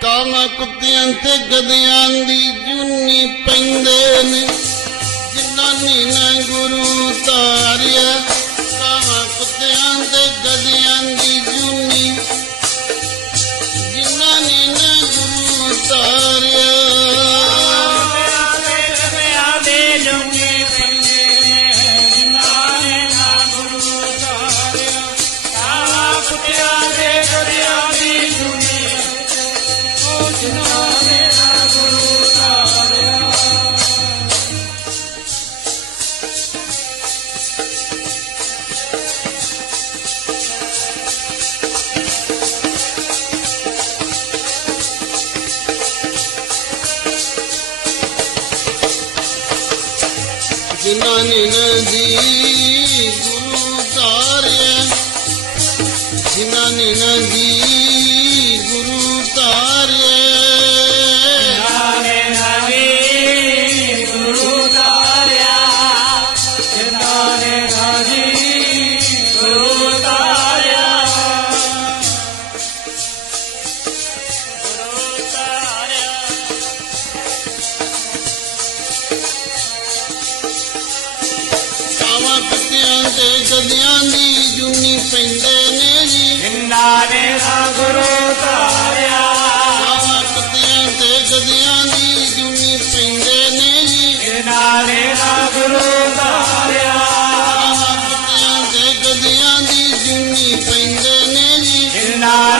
ਕਾਵਾਂ ਕੁੱਤਿਆਂ ਤੇ ਗਧਿਆਂ ਦੀ ਜੁਨੀ ਪੈਂਦੇ ਨੇ। ਜਿਨ੍ਹਾਂ ਨੇ ਨਾ ਗੁਰੂ ਤਾਰਿਆ ਜਿਨ੍ਹਾਂ ਨੇ ਨਦੀ ਗੁਰੂ ਤਾਰਿਆ। ਜਿਨ੍ਹਾਂ ਨੇ ਨਦੀ ਮੋਤਿਆਂ ਤੇ ਗਦਿਆਂ ਦੀ ਜੁਨੀ ਪੈਂਦੇ ਨੇ ਜੀ। ਜਿੰਨਾ ਨੇ ਨਾ ਗੁਰੂ ਧਾਰਿਆ ਮੋਤਿਆਂ ਤੇ ਗਦਿਆਂ ਦੀ ਜੁਨੀ ਪੈਂਦੇ ਨੇ ਜੀ। ਜਿੰਨਾ ਨੇ ਨਾ ਗੁਰੂ ਧਾਰਿਆ ਮੋਤਿਆਂ ਤੇ ਗਦਿਆਂ ਦੀ ਜੁਨੀ ਪੈਂਦੇ ਨੇ ਜੀ। ਜਿੰਨਾ